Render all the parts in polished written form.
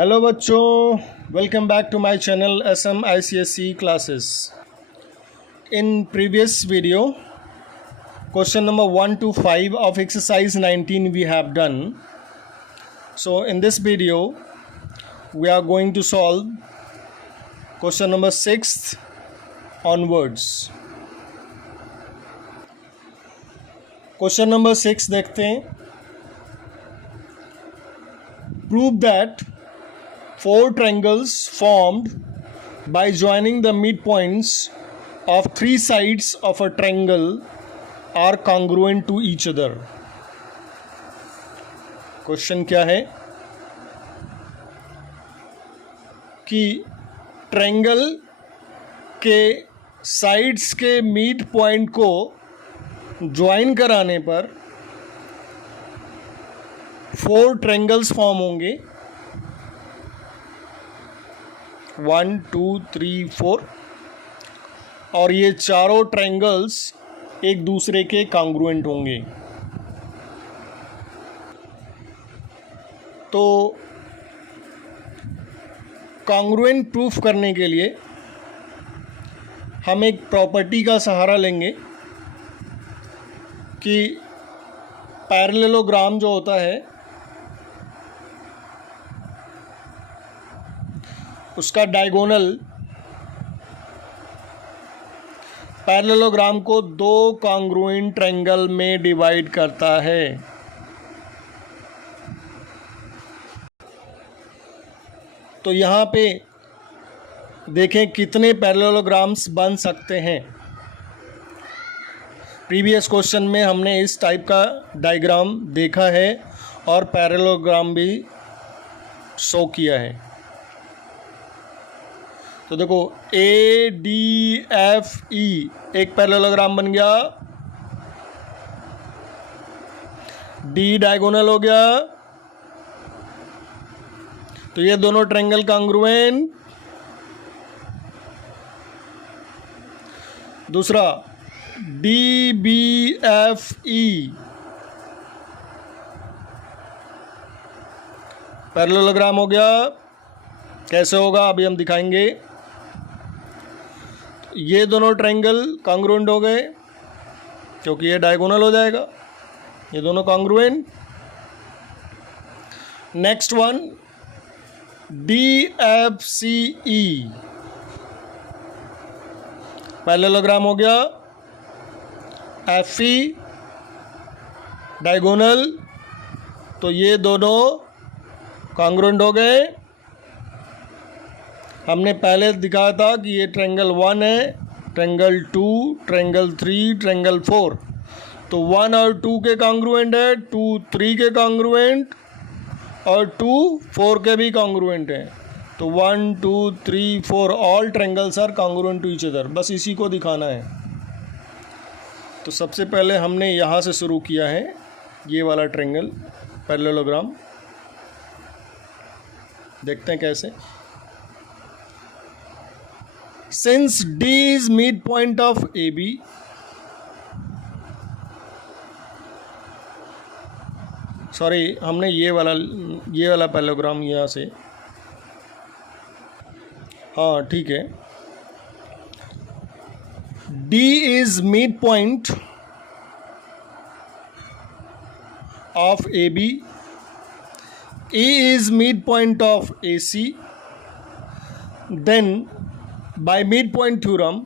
Hello बच्चों, welcome back to my channel SM ICSE classes. In previous video, question number 1 to 5 of exercise 19 we have done. So in this video, we are going to solve question number 6 onwards. Question number 6 देखते हैं. Prove that 4 triangles formed by joining the midpoints of 3 sides of a triangle are congruent to each other. Question क्या है कि triangle के sides के mid point को join कराने पर 4 ट्रायंगल्स फॉर्म होंगे. 1 2 3 4 और ये चारों ट्रायंगल्स एक दूसरे के कॉन्ग्रुएंट होंगे. तो कॉन्ग्रुएंट प्रूफ करने के लिए हम एक प्रॉपर्टी का सहारा लेंगे कि पैरेललोग्राम जो होता है उसका डायगोनल पैरेललोग्राम को 2 कॉन्ग्रुएंट ट्रायंगल में डिवाइड करता है. तो यहाँ पे देखें कितने पैरेललोग्राम्स बन सकते हैं. प्रीवियस क्वेश्चन में हमने इस टाइप का डायग्राम देखा है और पैरेललोग्राम भी शो किया है. तो देखो ADFE एक पैरेललोग्राम बन गया, D डायगोनल हो गया. तो ये दोनों ट्रायंगल कॉन्ग्रुएंट. दूसरा DBFE पैरेललोग्राम हो गया. कैसे होगा अभी हम दिखाएंगे. ये दोनों ट्रायंगल कॉन्ग्रुएंट हो गए क्योंकि ये डायगोनल हो जाएगा. ये दोनों congruent. Next one DFCE parallelogram हो गया. FE diagonal. तो ये दोनों कॉन्ग्रुएंट हो गए. हमने पहले दिखाया था कि ये ट्रायंगल 1 है, ट्रायंगल 2, ट्रायंगल 3, ट्रायंगल 4. तो 1 और 2 के कॉन्ग्रुएंट है, 2 3 के कॉन्ग्रुएंट और 2 4 के भी कॉन्ग्रुएंट हैं. तो 1 2 3 4 all triangles are congruent to each other. बस इसी को दिखाना है. तो सबसे पहले हमने यहाँ से शुरू किया है, ये वाला ट्रायंगल पैरेललोग्राम. देखते हैं कैसे. Since D is midpoint of AB, sorry हमने ये वाला पैरेललोग्राम यहाँ से, हाँ ठीक है. D is midpoint of AB, E is midpoint of AC. Then by midpoint theorem,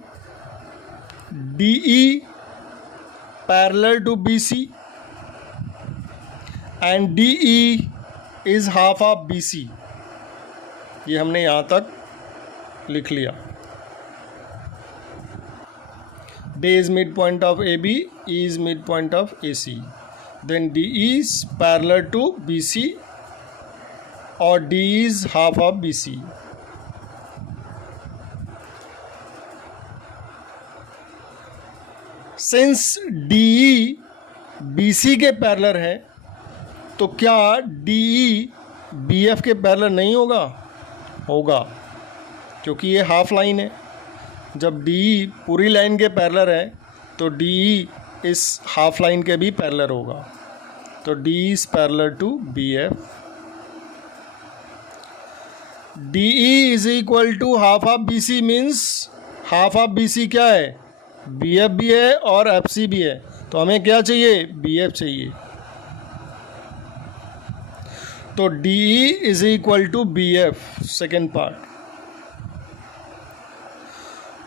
DE parallel to BC and DE is half of BC. ये हमने यहाँ तक लिख लिया. D is midpoint of AB, E is midpoint of AC. Then DE is parallel to BC or DE is half of BC. Since DE BC के parallel है तो क्या DE BF के पैरेलल नहीं होगा? होगा, क्योंकि ये हाफ लाइन है. जब DE पूरी लाइन के पैरेलल है तो DE इस हाफ लाइन के भी पैरेलल होगा. तो D is parallel to BF. DE is equal to half of BC means half of BC क्या है, BF भी है और FC भी है, तो हमें क्या चाहिए, BF चाहिए। तो DE is equal to BF, second part.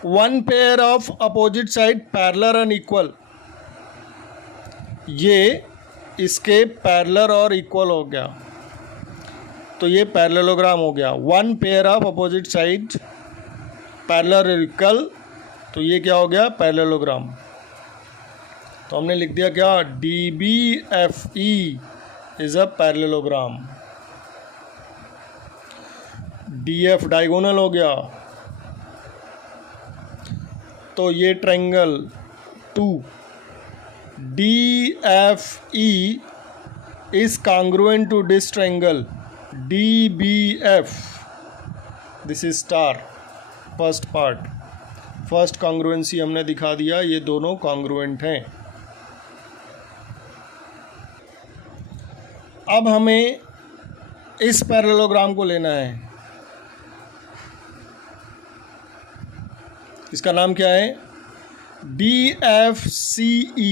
One pair of opposite side parallel and equal, ये इसके पैरेलल और इक्वल हो गया, तो ये पैरेललोग्राम हो गया। One pair of opposite side parallel और इक्वल, तो ये क्या हो गया, पैरेललोग्राम। तो हमने लिख दिया क्या, DBFE is a parallelogram. DF diagonal हो गया, तो ये triangle 2 DFE is congruent to this triangle DBF. This is star, first part, first congruency हमने दिखा दिया, ये दोनों कॉन्ग्रुएंट हैं। अब हमें इस पैरेललोग्राम को लेना है, इसका नाम क्या है, DFCE।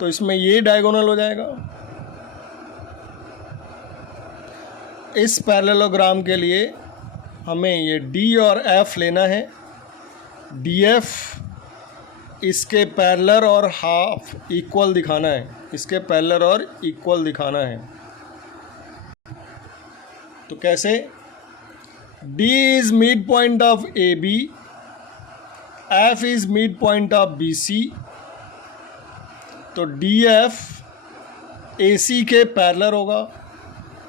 तो इसमें ये डायगोनल हो जाएगा। इस पैरेललोग्राम के लिए हमें ये D और F लेना है। DF इसके पैरेलल और हाफ इक्वल दिखाना है, इसके पैरेलल और इक्वल दिखाना है। तो कैसे, D is midpoint of AB, F is midpoint of BC, तो DF AC के पैरेलल होगा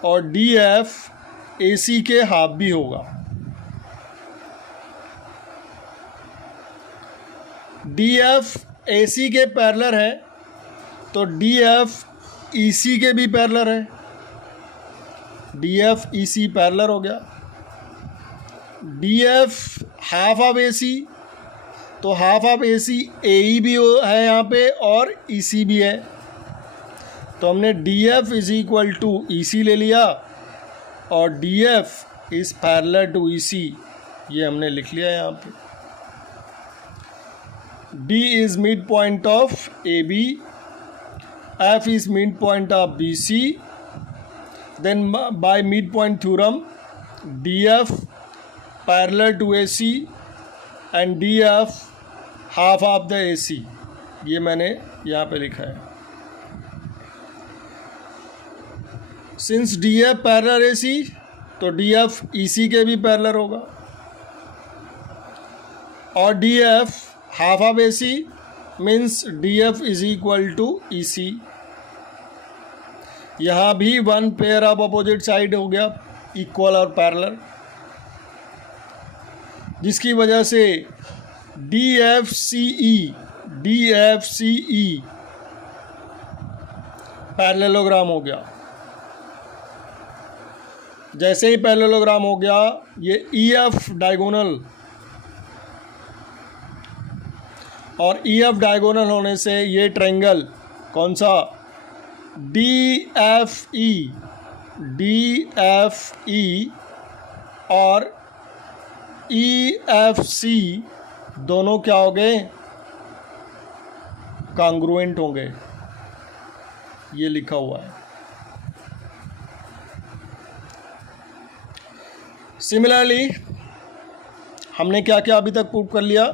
और DF AC के हाफ भी होगा। DF AC के पैरेलल है तो DF EC के भी पैरेलल है, DF EC पैरेलल हो गया। DF हाफ ऑफ AC, तो हाफ ऑफ AC AE भी है यहाँ पे और EC भी है, तो हमने DF is equal to EC ले लिया और DF is parallel to EC, ये हमने लिख लिया यहाँ पे। D इज mid point of AB, F is mid point of BC, then by mid point theorem DF parallel to AC and DF half of the AC, ये मैंने यहाँ पे लिखा है। सिंस DF पैरेलल AC, तो DF EC के भी parallel होगा और DF half of AC means DF is equal to EC। यहाँ भी one pair of opposite side हो गया, इक्वल और पैरेलल, जिसकी वजह से DFCE पैरेललोग्राम हो गया। जैसे ही पैरेललोग्राम हो गया, ये EF डायगोनल, और EF डायगोनल होने से ये ट्रायंगल कौन सा, DFE और EFC दोनों क्या हो गए, कॉन्ग्रुएंट हो गए, ये लिखा हुआ है। सिमिलरली हमने क्या क्या अभी तक प्रूव कर लिया,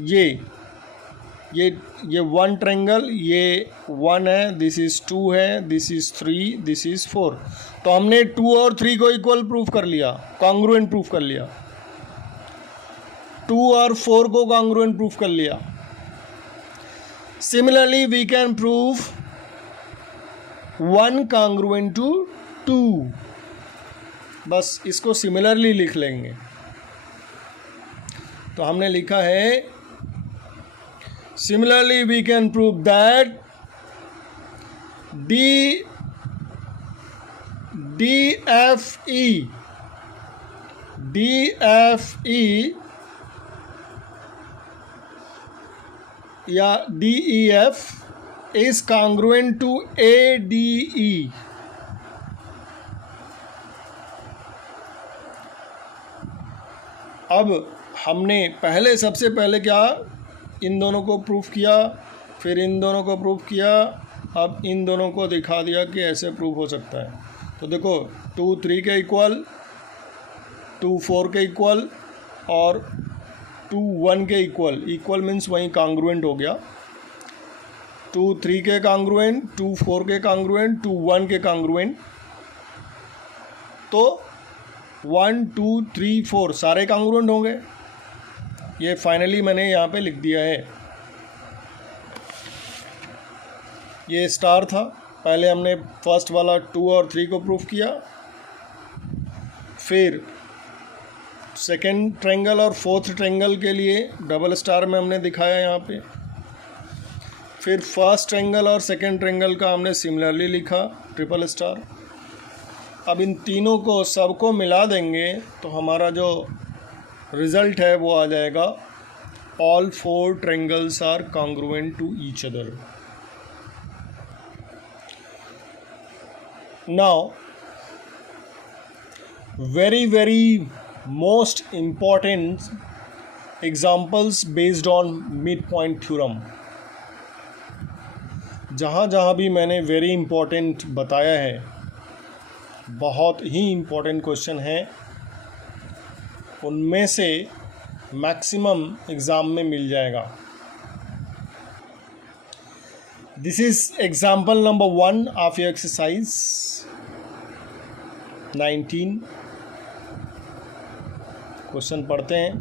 ये वन ट्रायंगल, ये 1 है, दिस इज़ 2 है, दिस इज़ 3, दिस इज़ 4, तो हमने 2 और 3 को इक्वल प्रूफ कर लिया, कॉन्ग्रुएंट प्रूफ कर लिया। 2 और 4 को कॉन्ग्रुएंट प्रूफ कर लिया। Similarly we can prove 1 congruent to 2, बस इसको सिमिलरली लिख लेंगे। तो हमने लिखा है similarly we can prove that DFE या DEF is congruent to ADE, अब हमने सबसे पहले क्या, इन दोनों को प्रूफ किया, फिर इन दोनों को प्रूफ किया, अब इन दोनों को दिखा दिया कि ऐसे प्रूफ हो सकता है। तो देखो 2 3 के इक्वल, 2 4 के इक्वल और 2 1 के इक्वल। इक्वल मीन्स वहीं कांग्रुएंट हो गया। 2 3 के कांग्रुएंट, 2 4 के कांग्रुएंट, 2 1 के कांग्रुएंट। तो 1 2 3 4 सारे कांग्रुएंट होंगे। ये फाइनली मैंने यहाँ पे लिख दिया है। ये स्टार था, पहले हमने फर्स्ट वाला 2 और 3 को प्रूफ किया, फिर सेकेंड ट्रायंगल और फोर्थ ट्रायंगल के लिए डबल स्टार में हमने दिखाया यहाँ पे, फिर फर्स्ट ट्रायंगल और सेकेंड ट्रायंगल का हमने सिमिलरली लिखा ट्रिपल स्टार। अब इन तीनों को सबको मिला देंगे तो हमारा जो रिज़ल्ट है वो आ जाएगा all 4 triangles are congruent to each other. Now, very most important examples based on midpoint theorem। जहाँ भी मैंने वेरी इम्पोर्टेंट बताया है, बहुत ही इम्पोर्टेंट क्वेश्चन है, उनमें से मैक्सिमम एग्ज़ाम में मिल जाएगा। This is example number 1 of your exercise 19। Question पढ़ते हैं।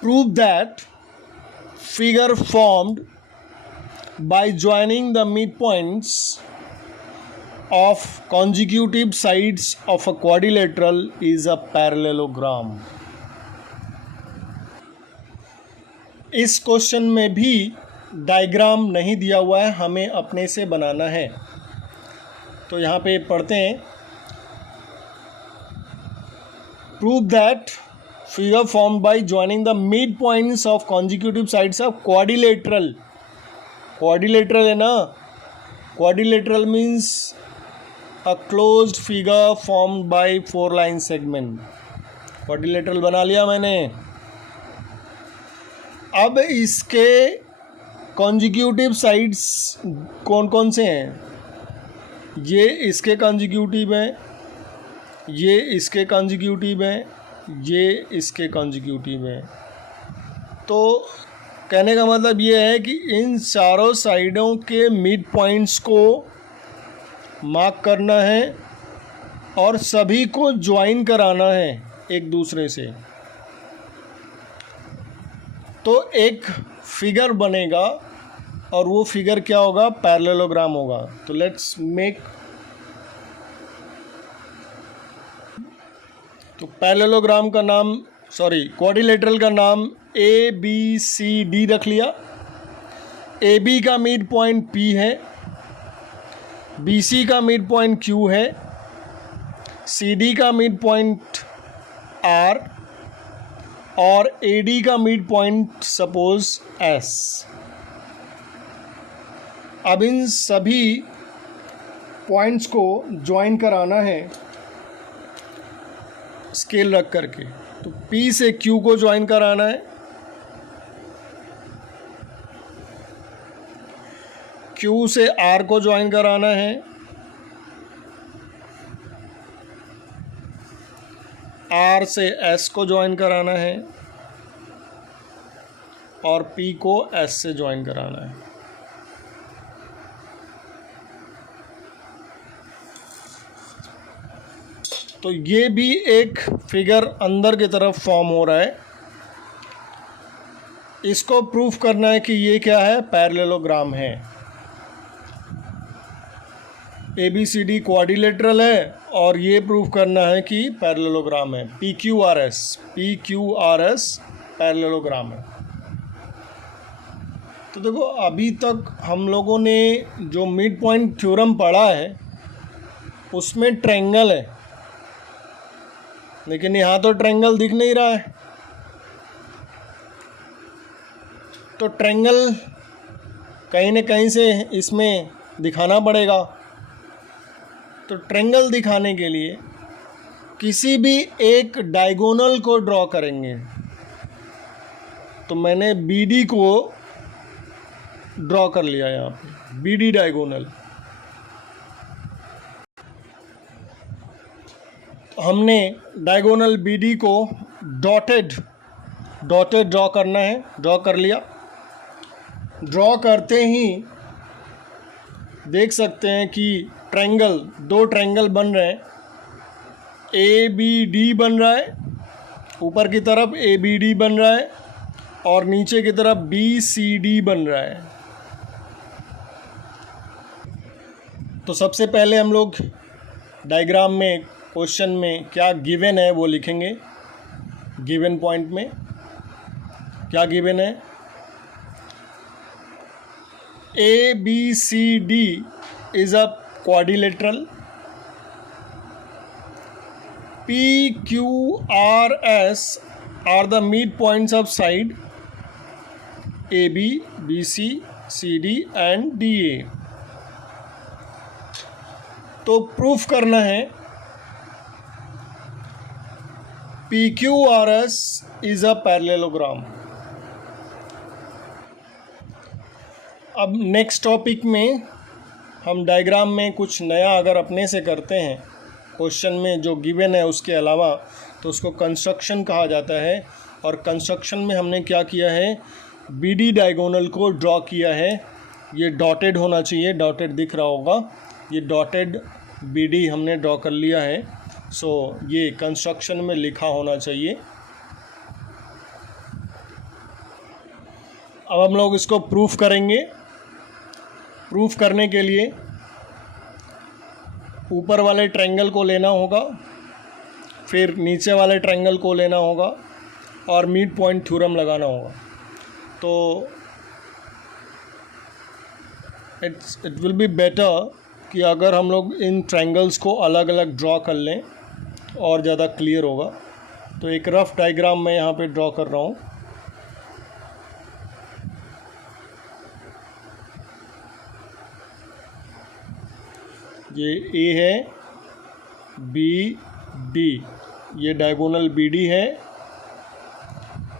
Prove that figure formed by joining the midpoints of consecutive sides of a quadrilateral is a parallelogram। इस क्वेश्चन में भी डायग्राम नहीं दिया हुआ है, हमें अपने से बनाना है। तो यहाँ पे पढ़ते हैं। Prove that figure formed by joining the mid points of consecutive sides of quadrilateral. Quadrilateral है ना, quadrilateral means a closed figure formed by 4 line segment. Quadrilateral बना लिया मैंने। अब इसके कॉन्जिक्यूटिव साइड्स कौन कौन से हैं? ये इसके कॉन्जिक्यूटिव हैं, ये इसके कॉन्जिक्यूटिव हैं, ये इसके कॉन्जिक्यूटिव हैं। तो कहने का मतलब ये है कि इन चारों साइडों के मिड पॉइंट्स को मार्क करना है और सभी को ज्वाइन कराना है एक दूसरे से, तो एक फिगर बनेगा और वो फिगर क्या होगा? पैरेललोग्राम होगा। तो लेट्स मेक, तो पैरेललोग्राम का नाम, क्वाड्रिलेटरल का नाम ABCD रख लिया। AB का मिड पॉइंट P है, BC का मिड पॉइंट Q है, CD का मिड पॉइंट R और AD का मिड पॉइंट सपोज S। अब इन सभी पॉइंट्स को ज्वाइन कराना है स्केल रख करके। तो P से Q को ज्वाइन कराना है, Q से R को ज्वाइन कराना है, R से S को ज्वाइन कराना है और P को S से ज्वाइन कराना है। तो ये भी एक फिगर अंदर की तरफ फॉर्म हो रहा है। इसको प्रूफ करना है कि ये क्या है? पैरेललोग्राम है। ABCD क्वाड्रिलेटरल है और ये प्रूफ करना है कि पैरेललोग्राम है। PQRS पैरेललोग्राम है। तो देखो अभी तक हम लोगों ने जो मिड पॉइंट थ्योरम पढ़ा है उसमें ट्रायंगल है, लेकिन यहाँ तो ट्रायंगल दिख नहीं रहा है। तो ट्रायंगल कहीं न कहीं से इसमें दिखाना पड़ेगा। तो ट्रायंगल दिखाने के लिए किसी भी एक डायगोनल को ड्रॉ करेंगे। तो मैंने बी डी को ड्रॉ कर लिया यहाँ पे, बी डी डायगोनल। हमने डायगोनल बी डी को डॉटेड ड्रॉ करना है, ड्रॉ कर लिया। ड्रॉ करते ही देख सकते हैं कि ट्रायंगल, दो ट्रायंगल बन रहे हैं। ए बी डी बन रहा है, ऊपर की तरफ ए बी डी बन रहा है और नीचे की तरफ बी सी डी बन रहा है। तो सबसे पहले हम लोग डायग्राम में, क्वेश्चन में क्या गिवन है वो लिखेंगे। गिवन पॉइंट में क्या गिवन है? A B C D is a quadrilateral. P, Q, R, S are the midpoints of side AB, BC, CD and DA। तो प्रूफ करना है PQRS is a parallelogram। अब नेक्स्ट टॉपिक में हम diagram में कुछ नया अगर अपने से करते हैं, क्वेश्चन में जो गिवन है उसके अलावा, तो उसको कंस्ट्रक्शन कहा जाता है। और कंस्ट्रक्शन में हमने क्या किया है, बी डी डायगोनल को ड्रॉ किया है। ये डॉटेड होना चाहिए, डॉटेड दिख रहा होगा, ये डॉटेड बी डी हमने ड्रॉ कर लिया है। सो ये कंस्ट्रक्शन में लिखा होना चाहिए। अब हम लोग इसको प्रूफ करेंगे। प्रूफ करने के लिए ऊपर वाले ट्रायंगल को लेना होगा, फिर नीचे वाले ट्रायंगल को लेना होगा और मिड पॉइंट थ्योरम लगाना होगा। तो इट विल बी बेटर कि अगर हम लोग इन ट्रायंगल्स को अलग अलग ड्रॉ कर लें और ज़्यादा क्लियर होगा। तो एक रफ डायग्राम मैं यहाँ पे ड्रॉ कर रहा हूँ। ये ए है, बी डी, ये डायगोनल बी डी है।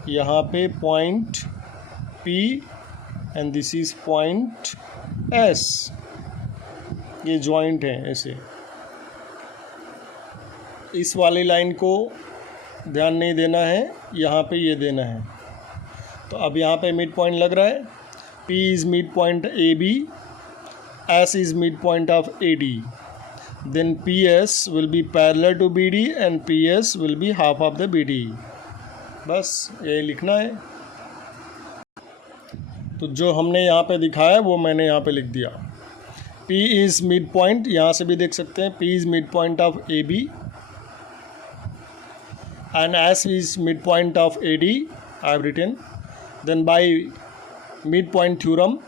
यहाँ पे point P and this is point S. ये जॉइंट है ऐसे। इस वाली लाइन को ध्यान नहीं देना है, यहाँ पे ये देना है। तो अब यहाँ पे मिड पॉइंट लग रहा है। P is mid point A B, S is midpoint of AD, then PS will be parallel to BD and PS will be half of the BD। बस ये लिखना है। तो जो हमने यहाँ पे दिखाया वो मैंने यहाँ पे लिख दिया। P is midpoint, यहाँ से भी देख सकते हैं, P is midpoint of AB and S is midpoint of AD, I have written। Then by midpoint theorem,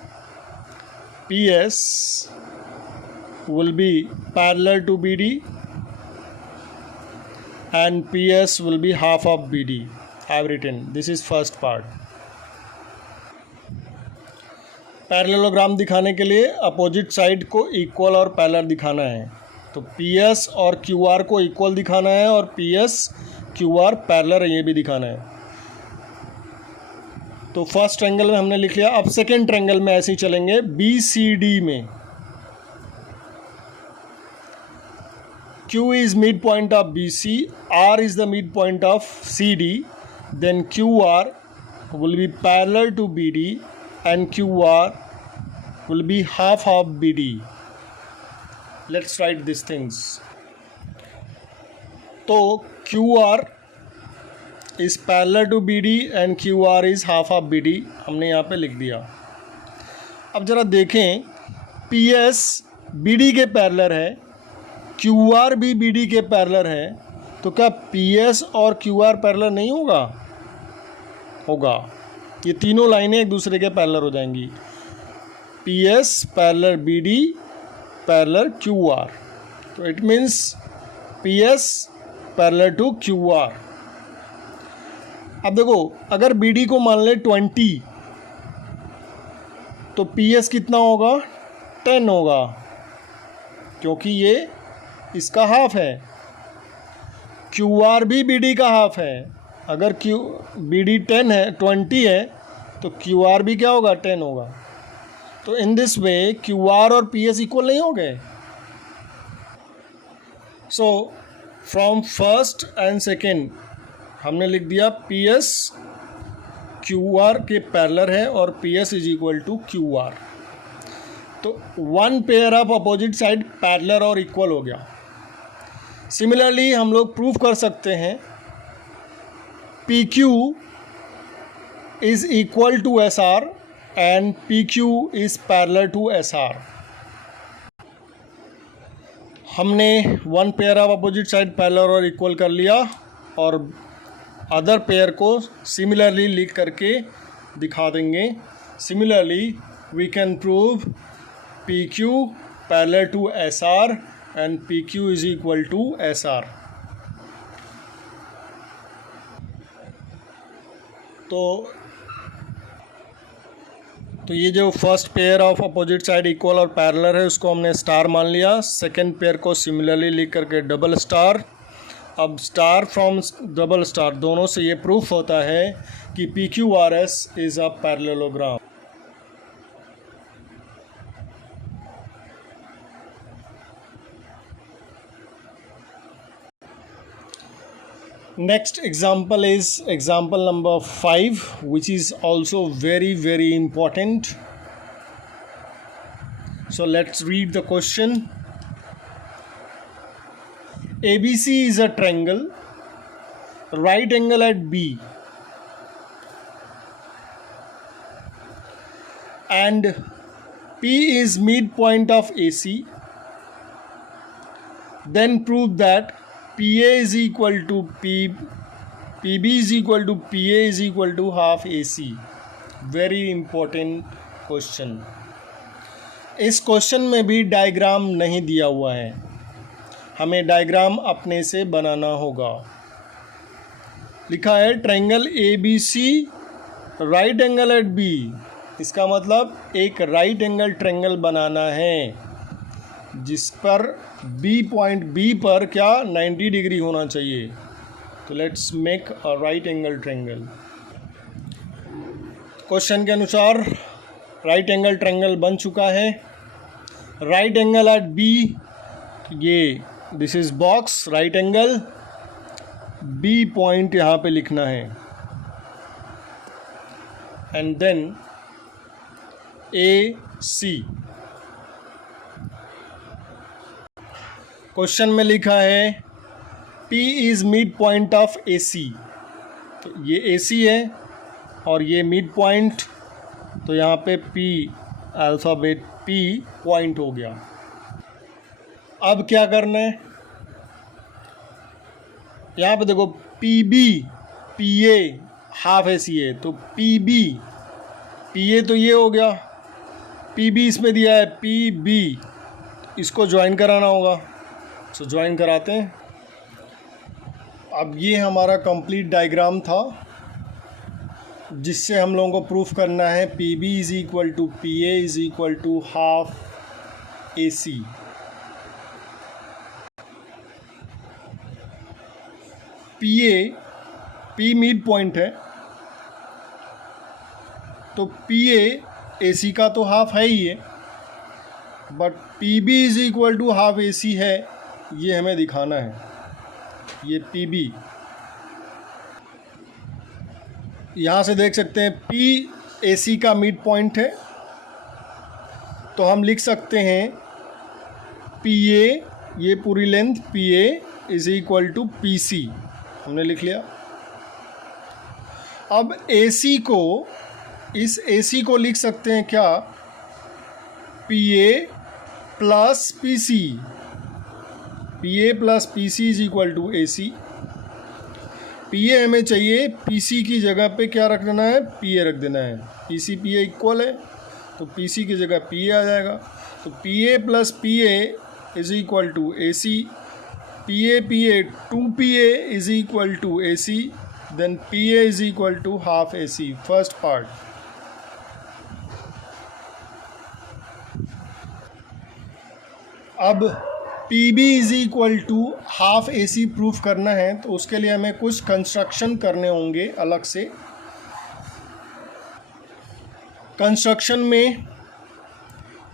PS will be parallel to BD and PS will be half of BD। I have written, this is first part। Parallelogram दिखाने के लिए opposite side को equal और parallel दिखाना है। तो PS और QR को इक्वल दिखाना है और PS QR पैरेलल है, ये भी दिखाना है। तो फर्स्ट ट्रायंगल में हमने लिख लिया। अब सेकेंड ट्रायंगल में ऐसे ही चलेंगे। बी सी डी में Q is midpoint of BC, R is the midpoint of CD, then QR will be parallel to BD and QR will be half of BD। Let's write these things। तो QR is parallel to BD and QR is half of BD, हमने यहाँ पे लिख दिया। अब ज़रा देखें, PS BD के पैरेलल है, QR भी BD के पैरेलल है, तो क्या PS और QR पैरेलल नहीं होगा? होगा। ये तीनों लाइनें एक दूसरे के पैरेलल हो जाएंगी। PS parallel BD parallel QR, तो it means PS parallel to QR। अब देखो, अगर BD को मान ले 20 तो PS कितना होगा? 10 होगा, क्योंकि ये इसका हाफ है। क्यू आर भी बी डी का हाफ है। अगर बी डी 10 है 20 है तो क्यू आर भी क्या होगा 10 होगा। तो in this way Q R और पी एस इक्वल नहीं हो गए। So from first and second हमने लिख दिया पी एस क्यू आर के पैरेलल है और P S is equal to Q R. तो one pair of opposite side parallel और इक्वल हो गया। सिमिलरली हम लोग प्रूव कर सकते हैं P Q is equal to S R and P Q is parallel to S R. हमने one pair of opposite side parallel और इक्वल कर लिया और अदर पेयर को सिमिलरली लिख करके दिखा देंगे। Similarly we can prove P Q parallel to S R and P Q is equal to S R. तो ये जो first pair of opposite side equal और पैरेलल है उसको हमने स्टार मान लिया। सेकेंड पेयर को सिमिलरली लिख करके डबल स्टार। अब स्टार फ्रॉम डबल स्टार दोनों से ये प्रूफ होता है कि P Q R S is a parallelogram. Next example is example number 5, which is also very important. So let's read the question. ABC is a triangle, right angle at B, and P is midpoint of AC. Then prove that PA is equal to PB is equal to PA is equal to half AC. Very important question. इस question में भी diagram नहीं दिया हुआ है, हमें diagram अपने से बनाना होगा। लिखा है triangle ABC right angle at B। इसका मतलब एक राइट एंगल ट्रायंगल बनाना है जिस पर पॉइंट B पर क्या 90 डिग्री होना चाहिए। तो let's make a right angle triangle. Question के अनुसार राइट एंगल ट्रायंगल बन चुका है। राइट एंगल एट B, ये this is box right angle, B point यहाँ पे लिखना है एंड देन AC। क्वेश्चन में लिखा है P is mid point of AC। तो ये AC है और ये मिड पॉइंट, तो यहाँ पे P अल्फ़ाबेट P पॉइंट हो गया। अब क्या करना है, यहाँ पे देखो PB PA हाफ AC है, तो PB PA तो ये हो गया, PB इसमें दिया है PB, इसको ज्वाइन कराना होगा। तो ज्वाइन कराते हैं। अब ये हमारा कंप्लीट डायग्राम था जिससे हम लोगों को प्रूफ करना है PB is equal to PA is equal to half AC। P mid point है तो PA AC का तो हाफ है ही है, but PB is equal to half AC है, ये हमें दिखाना है। ये PB यहाँ से देख सकते हैं P AC का मिड पॉइंट है, तो हम लिख सकते हैं PA, ये पूरी length PA is equal to PC, हमने लिख लिया। अब AC को, इस AC को लिख सकते हैं क्या, PA plus PC, PA plus PC is equal to AC। PA हमें चाहिए, PC की जगह पे क्या रख देना है, PA रख देना है। PC PA इक्वल है तो PC की जगह PA आ जाएगा। तो PA plus PA is equal to AC। PA 2PA is equal to AC, then PA is equal to half AC। First part. अब P B is equal to half A C proof करना है तो उसके लिए हमें कुछ construction करने होंगे अलग से। कंस्ट्रक्शन में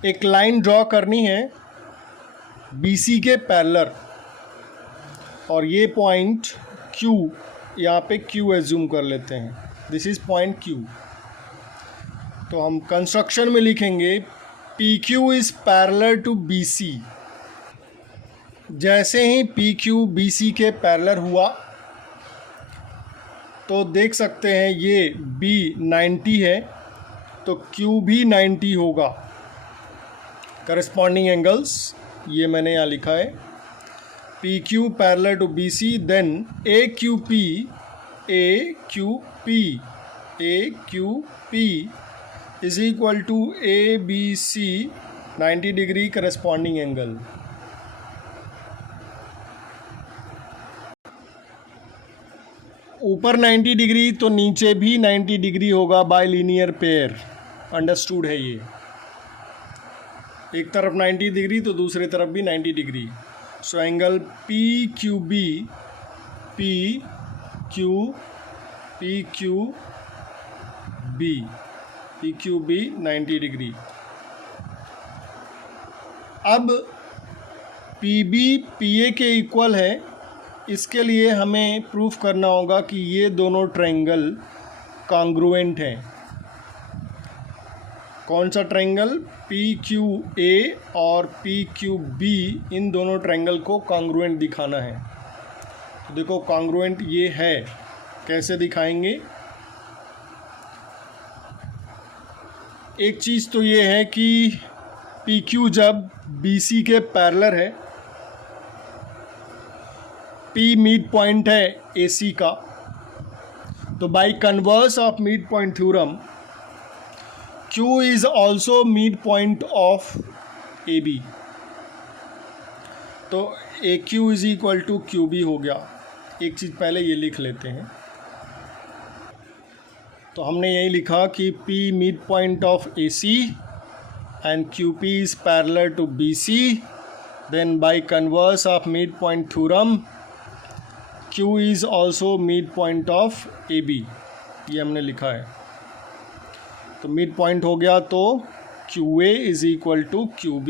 एक लाइन ड्रॉ करनी है बी सी के पैरेलल, और ये पॉइंट Q, यहाँ पे Q एज्यूम कर लेते हैं, दिस इज़ पॉइंट Q। तो हम कंस्ट्रक्शन में लिखेंगे P Q is parallel to B C. जैसे ही पी क्यू बी सी के पैरेलल हुआ तो देख सकते हैं ये B 90 है तो Q भी 90 होगा। करस्पॉन्डिंग एंगल्स ये मैंने यहाँ लिखा है, P Q parallel to B C, then A Q P is equal to A B C 90 degree corresponding angle. ऊपर 90 डिग्री तो नीचे भी 90 डिग्री होगा बाय लीनियर पेयर, अंडरस्टूड है ये। एक तरफ 90 डिग्री तो दूसरी तरफ भी 90 degree. So angle P Q B 90 degree. अब पी बी पी ए के इक्वल है, इसके लिए हमें प्रूफ करना होगा कि ये दोनों ट्रायंगल कॉन्ग्रुएंट हैं। कौन सा ट्रायंगल? पी क्यू ए और पी क्यू बी, इन दोनों ट्रायंगल को कॉन्ग्रुएंट दिखाना है। तो देखो कॉन्ग्रुएंट ये है, कैसे दिखाएंगे? एक चीज़ तो ये है कि पी क्यू जब बी सी के पैरेलल है, P मिड पॉइंट है AC का, तो by converse of mid point theorem Q is also mid point of AB, तो AQ is equal to QB हो गया। एक चीज़ पहले ये लिख लेते हैं, तो हमने यही लिखा कि P mid point of AC and QP is parallel to BC, then by converse of midpoint theorem Q is also midpoint of AB, ये हमने लिखा है। तो मिड पॉइंट हो गया तो QA is equal to QB।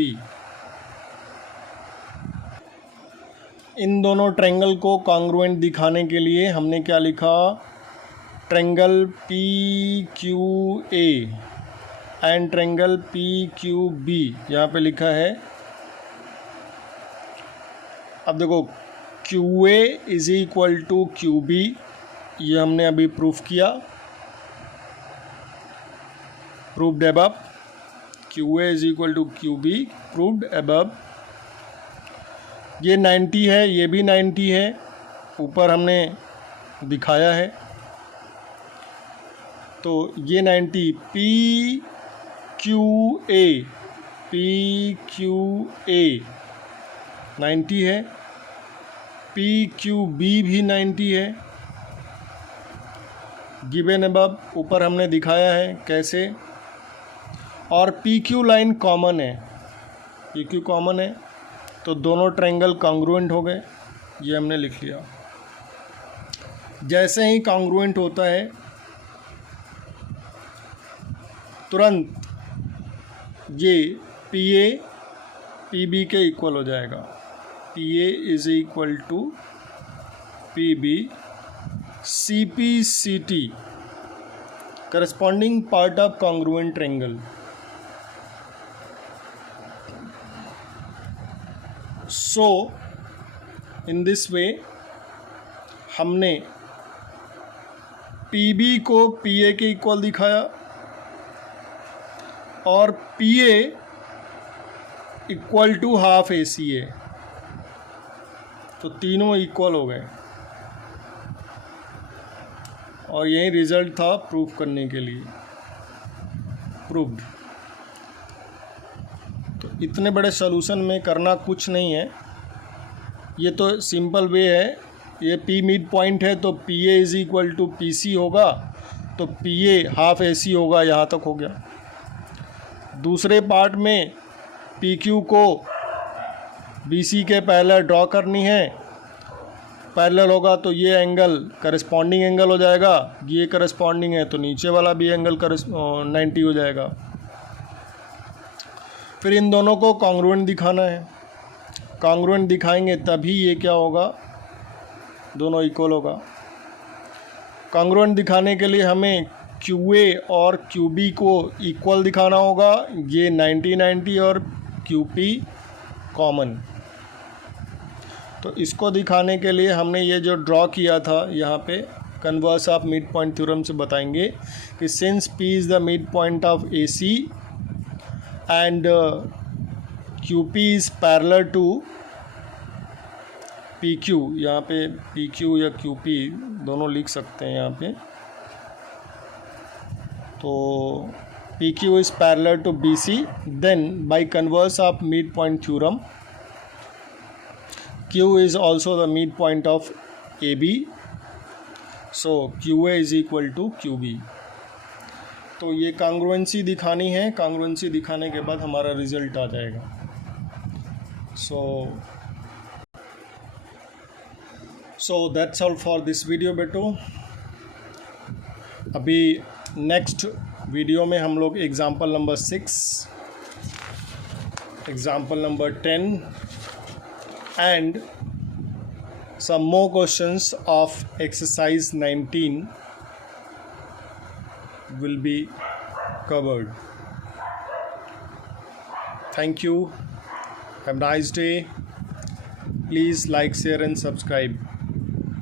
इन दोनों ट्रायंगल को कॉन्ग्रुएंट दिखाने के लिए हमने क्या लिखा? Triangle PQA and triangle PQB यहाँ पे लिखा है। अब देखो QA is equal to QB, ये हमने अभी प्रूफ किया, proved above. QA is equal to QB, proved above. ये 90 है, ये भी 90 है, ऊपर हमने दिखाया है। तो ये 90 PQA 90 है, PQB भी 90 है, गिवन अबव, ऊपर हमने दिखाया है कैसे। और PQ लाइन कॉमन है, PQ कॉमन है, तो दोनों ट्रायंगल कॉन्ग्रुएंट हो गए, ये हमने लिख लिया। जैसे ही कॉन्ग्रुएंट होता है तुरंत ये PA PB के इक्वल हो जाएगा। PA is equal to PB, CP CT, corresponding part of congruent triangle. So in this way हमने PB को PA के इक्वल दिखाया और PA equal to half ACA, तो तीनों इक्वल हो गए और यही रिजल्ट था प्रूफ करने के लिए, प्रूव्ड। तो इतने बड़े सॉल्यूशन में करना कुछ नहीं है, ये तो सिंपल वे है। ये P मिड पॉइंट है तो PA is equal to PC होगा, तो PA हाफ AC होगा, यहाँ तक हो गया। दूसरे पार्ट में PQ को BC के पैरेलल ड्रॉ करनी है। पैरेलल होगा तो ये एंगल करस्पॉन्डिंग एंगल हो जाएगा, ये करस्पॉन्डिंग है तो नीचे वाला भी एंगल 90 हो जाएगा। फिर इन दोनों को कॉन्ग्रुएंट दिखाना है। कॉन्ग्रुएंट दिखाएंगे तभी ये क्या होगा, दोनों इक्वल होगा। कॉन्ग्रुएंट दिखाने के लिए हमें QA और QB को इक्वल दिखाना होगा। ये 90-90 और QP कॉमन। तो इसको दिखाने के लिए हमने ये जो ड्रॉ किया था यहाँ पे converse of mid point theorem से बताएंगे कि since P is the mid point of AC and QP is parallel to PQ, यहाँ पे PQ या QP दोनों लिख सकते हैं यहाँ पे। तो PQ is parallel to BC, then by converse of mid point theorem Q is also the midpoint of AB, so QA is equal to QB। तो ये कांग्रुएंसी दिखानी है। कांग्रुएंसी दिखाने के बाद हमारा रिजल्ट आ जाएगा। So that's all for this video बेटो। अभी नेक्स्ट वीडियो में हम लोग example number 6, example number 10 and some more questions of exercise 19 will be covered. Thank you. Have a nice day. Please like, share and subscribe.